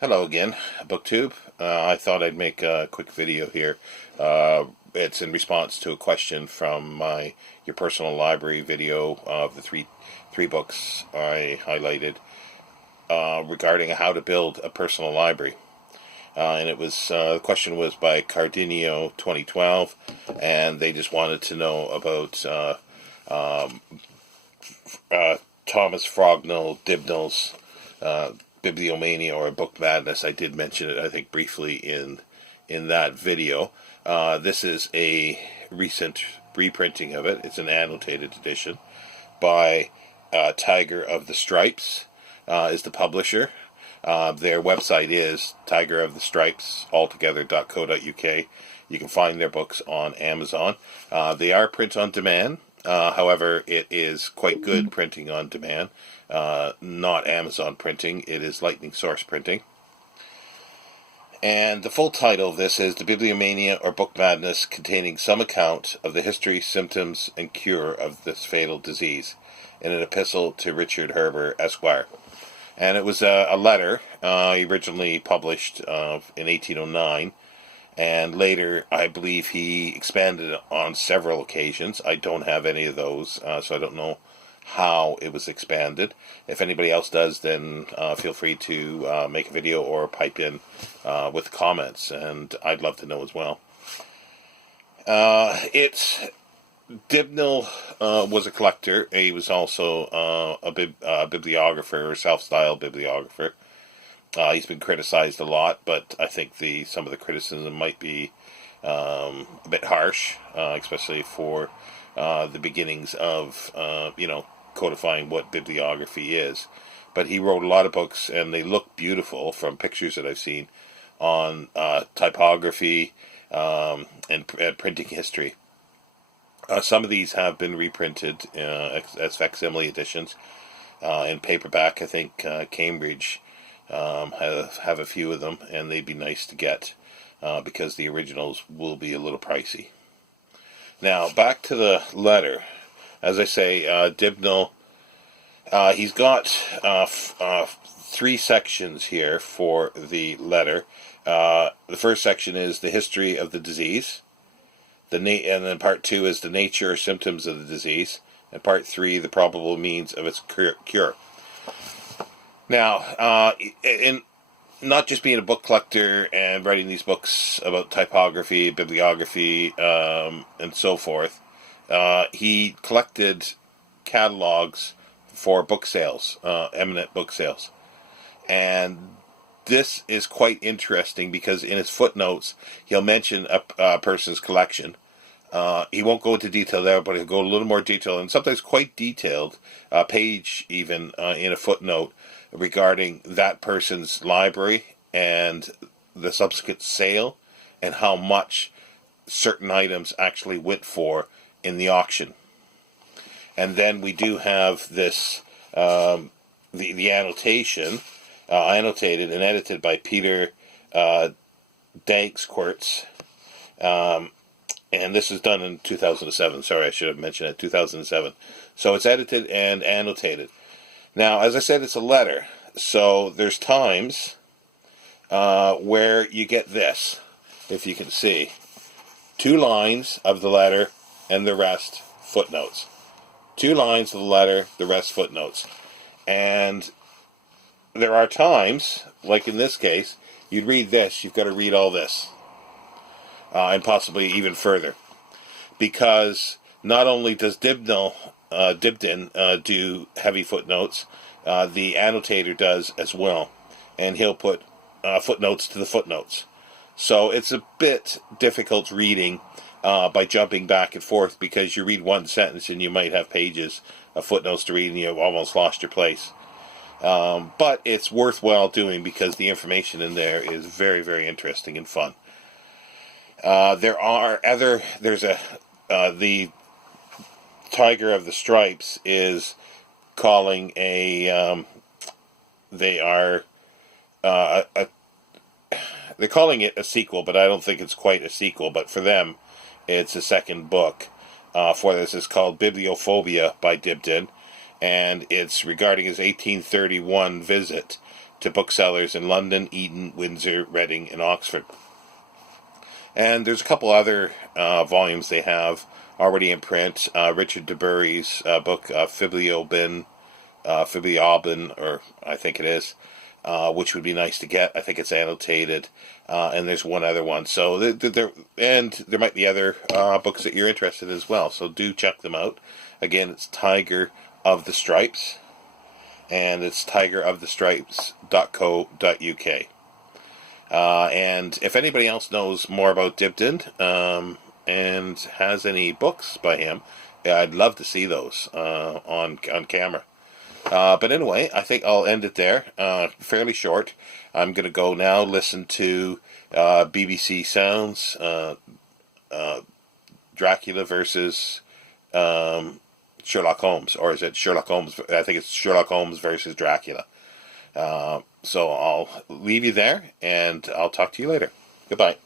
Hello again, BookTube. I thought I'd make a quick video here. It's in response to a question from my Your Personal Library video of the three books I highlighted regarding how to build a personal library. And it was the question was by Cardinio 2012, and they just wanted to know about Thomas Frognall Dibdin's Bibliomania or Book Madness. I did mention it, I think, briefly in that video. This is a recent reprinting of it. It's an annotated edition by Tiger of the Stripes is the publisher. Their website is tigerofthestripes.altogether.co.uk. You can find their books on Amazon. They are print on demand. However, it is quite good printing on demand. Not Amazon printing. It is Lightning Source printing. And the full title of this is The Bibliomania or Book Madness, containing some account of the history, symptoms, and cure of this fatal disease, in an epistle to Richard Herber, Esquire. And it was a letter originally published in 1809, and later I believe he expanded it on several occasions. I don't have any of those, so I don't know how it was expanded. If anybody else does, then feel free to make a video or pipe in with comments, and I'd love to know as well. Dibdin was a collector. He was also a bibliographer, or self-styled bibliographer. He's been criticized a lot, but I think some of the criticism might be a bit harsh, especially for the beginnings of codifying what bibliography is. But he wrote a lot of books, and they look beautiful from pictures that I've seen on typography and printing history. Some of these have been reprinted as facsimile editions in paperback. I think Cambridge have a few of them, and they'd be nice to get because the originals will be a little pricey. Now, back to the letter. As I say, Dibdin, he's got three sections here for the letter. The first section is the history of the disease. And then part 2 is the nature or symptoms of the disease. And part 3, the probable means of its cure. Now, in not just being a book collector and writing these books about typography, bibliography, and so forth, he collected catalogues for book sales, eminent book sales. And this is quite interesting because in his footnotes, he'll mention a person's collection. He won't go into detail there, but he'll go a little more detail, and sometimes quite detailed, page even in a footnote regarding that person's library and the subsequent sale and how much certain items actually went for in the auction. And then we do have this, the annotation, annotated and edited by Peter Danksquirts. And this is done in 2007. Sorry, I should have mentioned it, 2007. So it's edited and annotated. Now, as I said, it's a letter. So there's times where you get this, if you can see. 2 lines of the letter and the rest footnotes. 2 lines of the letter, the rest footnotes. And there are times, like in this case, you'd read this, you've got to read all this. And possibly even further. Because not only does Dibdin do heavy footnotes, the annotator does as well. And he'll put footnotes to the footnotes. So it's a bit difficult reading by jumping back and forth, because you read one sentence and you might have pages of footnotes to read and you've almost lost your place. But it's worthwhile doing because the information in there is very, very interesting and fun. The Tiger of the Stripes is calling they're calling it a sequel, but I don't think it's quite a sequel, but for them, it's a second book. For this is called Bibliophobia by Dibdin, and it's regarding his 1831 visit to booksellers in London, Eton, Windsor, Reading, and Oxford. And there's a couple other volumes they have already in print. Richard de Bury's book, Bibliobin, or I think it is, which would be nice to get. I think it's annotated. And there's one other one. So there might be other books that you're interested in as well. So do check them out. Again, it's Tiger of the Stripes. And it's tigerofthestripes.co.uk. And if anybody else knows more about Dibdin and has any books by him, I'd love to see those on camera. But anyway, I think I'll end it there. Fairly short. I'm going to go now listen to BBC Sounds, Dracula versus Sherlock Holmes. Or is it Sherlock Holmes? I think it's Sherlock Holmes versus Dracula. So I'll leave you there, and I'll talk to you later. Goodbye.